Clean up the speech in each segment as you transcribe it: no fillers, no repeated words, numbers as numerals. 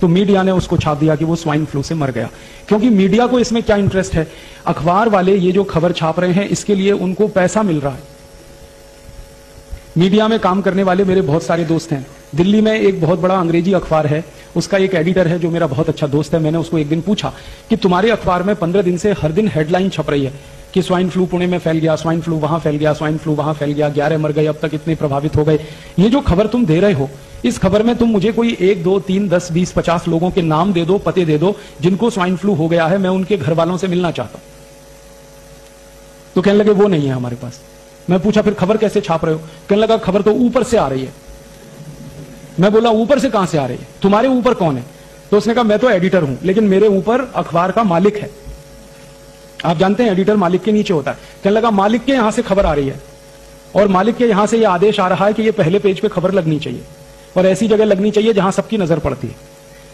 तो मीडिया ने उसको छाप दिया कि वो स्वाइन फ्लू से मर गया। क्योंकि मीडिया को इसमें क्या इंटरेस्ट है, अखबार वाले ये जो खबर छाप रहे हैं इसके लिए उनको पैसा मिल रहा है। मीडिया में काम करने वाले मेरे बहुत सारे दोस्त हैं। दिल्ली में एक बहुत बड़ा अंग्रेजी अखबार है, उसका एक एडिटर है जो मेरा बहुत अच्छा दोस्त है। मैंने उसको एक दिन पूछा कि तुम्हारे अखबार में 15 दिन से हर दिन हेडलाइन छप रही है कि स्वाइन फ्लू पुणे में फैल गया, स्वाइन फ्लू वहां फैल गया, स्वाइन फ्लू वहां फैल गया, 11 मर गए, अब तक इतने प्रभावित हो गए। ये जो खबर तुम दे रहे हो, इस खबर में तुम मुझे कोई 1, 2, 3, 10, 20, 50 लोगों के नाम दे दो, पते दे दो जिनको स्वाइन फ्लू हो गया है, मैं उनके घर वालों से मिलना चाहता हूं। तो कहने लगे वो नहीं है हमारे पास। मैं पूछा फिर खबर कैसे छाप रहे हो? कहने लगा खबर तो ऊपर से आ रही है। मैं बोला ऊपर से कहां से आ रही है, तुम्हारे ऊपर कौन है? तो उसने कहा मैं तो एडिटर हूं, लेकिन मेरे ऊपर अखबार का मालिक है। आप जानते हैं एडिटर मालिक के नीचे होता है। कहने लगा मालिक के यहां से खबर आ रही है और मालिक के यहां से यह आदेश आ रहा है कि यह पहले पेज पे खबर लगनी चाहिए और ऐसी जगह लगनी चाहिए जहां सबकी नजर पड़ती है।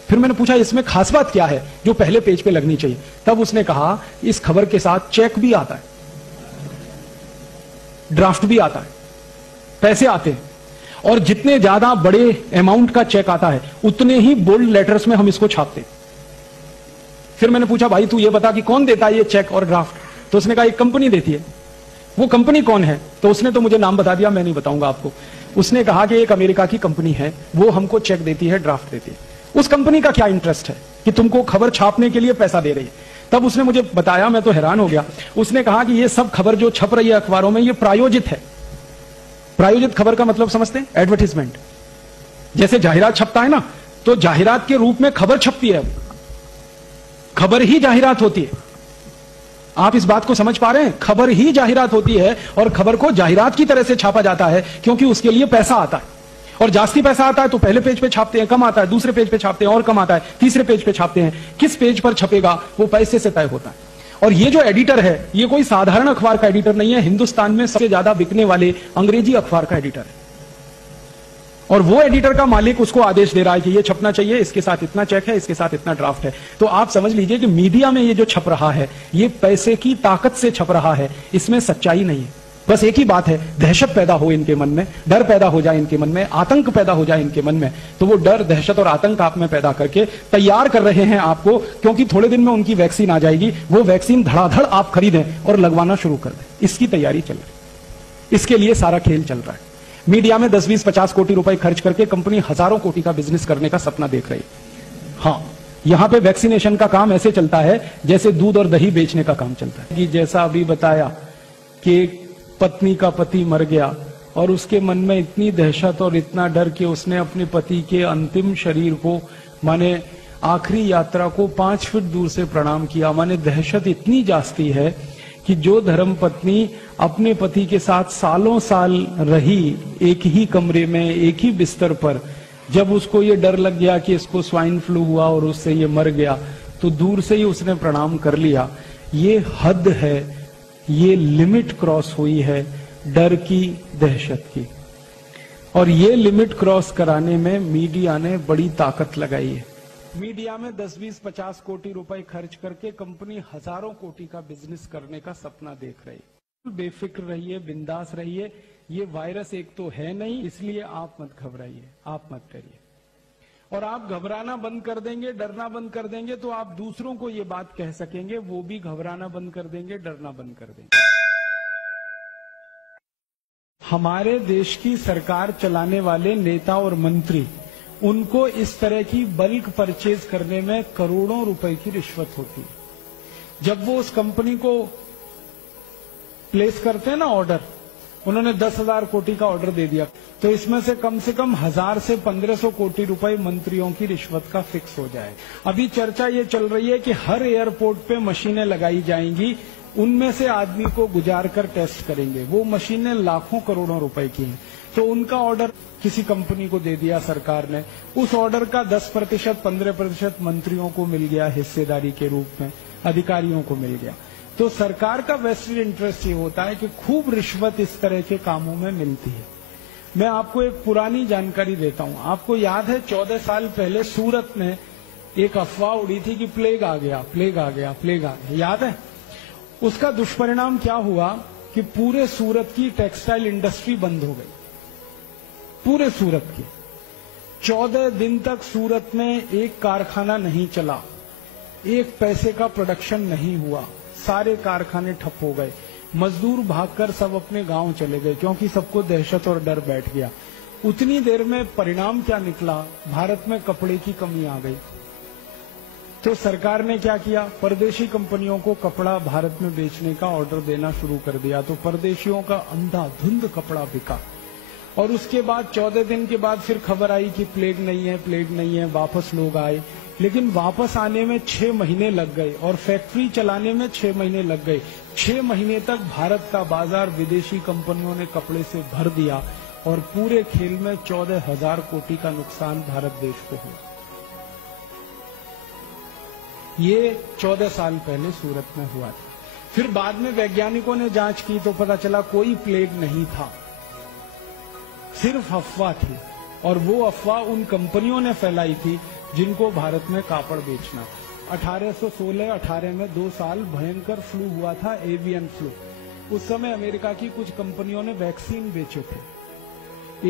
फिर मैंने पूछा इसमें खास बात क्या है जो पहले पेज पे लगनी चाहिए? तब उसने कहा इस खबर के साथ चेक भी आता है, ड्राफ्ट भी आता है, पैसे आते हैं, और जितने ज्यादा बड़े अमाउंट का चेक आता है उतने ही बोल्ड लेटर्स में हम इसको छापते हैं। फिर मैंने पूछा भाई तू ये बता कि कौन देता है ये चेक और ड्राफ्ट? तो उसने कहा एक कंपनी देती है। वो कंपनी कौन है? तो उसने तो मुझे नाम बता दिया, मैं नहीं बताऊंगा आपको। उसने कहा कि एक अमेरिका की कंपनी है, वो हमको चेक देती है, ड्राफ्ट देती है। उस कंपनी का क्या इंटरेस्ट है कि तुमको खबर छापने के लिए पैसा दे रही है? तब उसने मुझे बताया, मैं तो हैरान हो गया। उसने कहा कि ये सब खबर जो छप रही है अखबारों में ये प्रायोजित है। प्रायोजित खबर का मतलब समझते हैं? एडवर्टीजमेंट। जैसे जाहिरात छपता है ना, तो जाहिरात के रूप में खबर छपती है, खबर ही जाहिरात होती है। आप इस बात को समझ पा रहे हैं? खबर ही जाहिरात होती है और खबर को जाहिरात की तरह से छापा जाता है क्योंकि उसके लिए पैसा आता है। और जास्ती पैसा आता है तो पहले पेज पे छापते हैं, कम आता है दूसरे पेज पे छापते हैं, और कम आता है तीसरे पेज पे छापते हैं। किस पेज पर छपेगा वो पैसे से तय होता है। और ये जो एडिटर है ये कोई साधारण अखबार का एडिटर नहीं है, हिंदुस्तान में सबसे ज्यादा बिकने वाले अंग्रेजी अखबार का एडिटर है। और वो एडिटर का मालिक उसको आदेश दे रहा है कि ये छपना चाहिए, इसके साथ इतना चेक है, इसके साथ इतना ड्राफ्ट है। तो आप समझ लीजिए कि मीडिया में ये जो छप रहा है ये पैसे की ताकत से छप रहा है, इसमें सच्चाई नहीं है। बस एक ही बात है, दहशत पैदा हो इनके मन में, डर पैदा हो जाए इनके मन में, आतंक पैदा हो जाए इनके मन में, तो वो डर, दहशत और आतंक आप में पैदा करके तैयार कर रहे हैं आपको, क्योंकि थोड़े दिन में उनकी वैक्सीन आ जाएगी, वो वैक्सीन धड़ाधड़ आप खरीदें और लगवाना शुरू कर दें। इसकी तैयारी चल रही है, इसके लिए सारा खेल चल रहा है। मीडिया में 10, 20, 50 कोटि रुपए खर्च करके कंपनी हजारों कोटि का बिजनेस करने का सपना देख रही है। हाँ, यहां पे वैक्सीनेशन का काम ऐसे चलता है जैसे दूध और दही बेचने का काम चलता है। कि जैसा अभी बताया कि पत्नी का पति मर गया और उसके मन में इतनी दहशत और इतना डर कि उसने अपने पति के अंतिम शरीर को, माने आखिरी यात्रा को 5 फीट दूर से प्रणाम किया। माने दहशत इतनी जास्ती है कि जो धर्म पत्नी अपने पति के साथ सालों साल रही एक ही कमरे में, एक ही बिस्तर पर, जब उसको ये डर लग गया कि इसको स्वाइन फ्लू हुआ और उससे ये मर गया, तो दूर से ही उसने प्रणाम कर लिया। ये हद है, ये लिमिट क्रॉस हुई है डर की, दहशत की। और ये लिमिट क्रॉस कराने में मीडिया ने बड़ी ताकत लगाई है। मीडिया में 10, 20, 50 कोटि रुपए खर्च करके कंपनी हजारों कोटि का बिजनेस करने का सपना देख रही है। बेफिक्र रहिए, बिंदास रहिए। ये वायरस एक तो है नहीं, इसलिए आप मत घबराइए, आप मत डरिए। और आप घबराना बंद कर देंगे, डरना बंद कर देंगे तो आप दूसरों को ये बात कह सकेंगे, वो भी घबराना बंद कर देंगे, डरना बंद कर देंगे। हमारे देश की सरकार चलाने वाले नेता और मंत्री, उनको इस तरह की बल्क परचेज करने में करोड़ों रुपए की रिश्वत होती है। जब वो उस कंपनी को प्लेस करते हैं ना ऑर्डर, उन्होंने 10,000 कोटि का ऑर्डर दे दिया, तो इसमें से कम 1000 से 1500 कोटि रुपए मंत्रियों की रिश्वत का फिक्स हो जाए। अभी चर्चा ये चल रही है कि हर एयरपोर्ट पे मशीनें लगाई जाएंगी, उनमें से आदमी को गुजार कर टेस्ट करेंगे। वो मशीनें लाखों करोड़ों रुपए की हैं। तो उनका ऑर्डर किसी कंपनी को दे दिया सरकार ने, उस ऑर्डर का 10%, 15% मंत्रियों को मिल गया हिस्सेदारी के रूप में, अधिकारियों को मिल गया। तो सरकार का वेस्टेड इंटरेस्ट ये होता है कि खूब रिश्वत इस तरह के कामों में मिलती है। मैं आपको एक पुरानी जानकारी देता हूं। आपको याद है 14 साल पहले सूरत में एक अफवाह उड़ी थी कि प्लेग आ गया, प्लेग आ गया, प्लेग आ गया, याद है? उसका दुष्परिणाम क्या हुआ कि पूरे सूरत की टेक्सटाइल इंडस्ट्री बंद हो गई, पूरे सूरत की। 14 दिन तक सूरत में एक कारखाना नहीं चला, एक पैसे का प्रोडक्शन नहीं हुआ, सारे कारखाने ठप हो गए, मजदूर भागकर सब अपने गांव चले गए क्योंकि सबको दहशत और डर बैठ गया। उतनी देर में परिणाम क्या निकला? भारत में कपड़े की कमी आ गई। तो सरकार ने क्या किया? परदेशी कंपनियों को कपड़ा भारत में बेचने का ऑर्डर देना शुरू कर दिया। तो परदेशियों का अंधाधुंध कपड़ा बिका। और उसके बाद 14 दिन के बाद फिर खबर आई कि प्लेग नहीं है, प्लेग नहीं है, वापस लोग आए। लेकिन वापस आने में 6 महीने लग गए और फैक्ट्री चलाने में 6 महीने लग गए। 6 महीने तक भारत का बाजार विदेशी कंपनियों ने कपड़े से भर दिया और पूरे खेल में 14,000 कोटि का नुकसान भारत देश को हुआ। ये 14 साल पहले सूरत में हुआ था। फिर बाद में वैज्ञानिकों ने जांच की तो पता चला कोई प्लेग नहीं था, सिर्फ अफवाह थी। और वो अफवाह उन कंपनियों ने फैलाई थी जिनको भारत में कापड़ बेचना था। 1816-18 में 2 साल भयंकर फ्लू हुआ था, एवियन फ्लू। उस समय अमेरिका की कुछ कंपनियों ने वैक्सीन बेचे थे।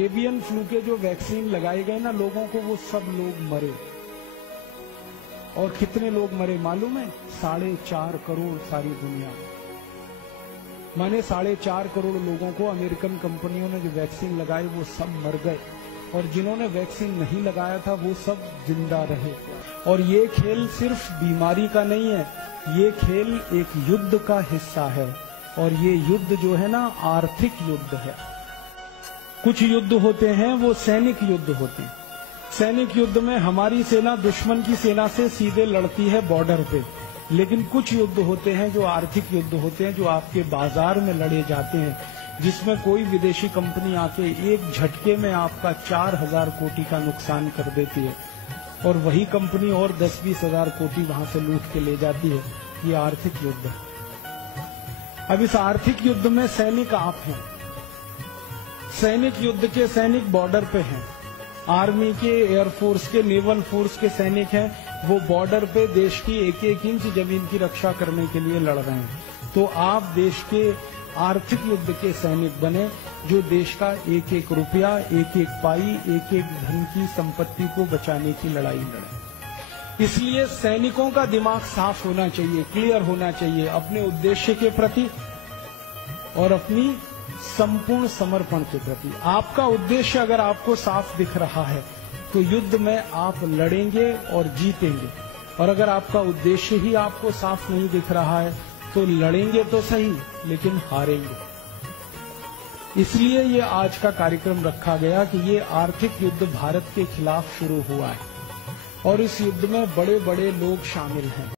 एवियन फ्लू के जो वैक्सीन लगाए गए ना लोगों को, वो सब लोग मरे। और कितने लोग मरे मालूम है? 4.5 करोड़ सारी दुनिया में। माने 4.5 करोड़ लोगों को अमेरिकन कंपनियों ने जो वैक्सीन लगाई वो सब मर गए, और जिन्होंने वैक्सीन नहीं लगाया था वो सब जिंदा रहे। और ये खेल सिर्फ बीमारी का नहीं है, ये खेल एक युद्ध का हिस्सा है। और ये युद्ध जो है ना, आर्थिक युद्ध है। कुछ युद्ध होते हैं वो सैनिक युद्ध होते हैं। सैनिक युद्ध में हमारी सेना दुश्मन की सेना से सीधे लड़ती है बॉर्डर पे। लेकिन कुछ युद्ध होते हैं जो आर्थिक युद्ध होते हैं, जो आपके बाजार में लड़े जाते हैं, जिसमें कोई विदेशी कंपनी आके एक झटके में आपका 4,000 कोटि का नुकसान कर देती है और वही कंपनी और 10-20 हजार कोटि वहां से लूट के ले जाती है। ये आर्थिक युद्ध है। अब इस आर्थिक युद्ध में सैनिक आप हैं। सैनिक युद्ध के सैनिक बॉर्डर पे हैं। आर्मी के, एयरफोर्स के, नेवल फोर्स के सैनिक हैं। वो बॉर्डर पे देश की एक-एक इंच जमीन की रक्षा करने के लिए लड़ रहे हैं। तो आप देश के आर्थिक युद्ध के सैनिक बने, जो देश का एक-एक रुपया, एक-एक पाई, एक-एक धन की संपत्ति को बचाने की लड़ाई लड़े। इसलिए सैनिकों का दिमाग साफ होना चाहिए, क्लियर होना चाहिए अपने उद्देश्य के प्रति और अपनी संपूर्ण समर्पण के प्रति। आपका उद्देश्य अगर आपको साफ दिख रहा है तो युद्ध में आप लड़ेंगे और जीतेंगे। और अगर आपका उद्देश्य ही आपको साफ नहीं दिख रहा है तो लड़ेंगे तो सही लेकिन हारेंगे। इसलिए ये आज का कार्यक्रम रखा गया कि ये आर्थिक युद्ध भारत के खिलाफ शुरू हुआ है और इस युद्ध में बड़े बड़े लोग शामिल हैं।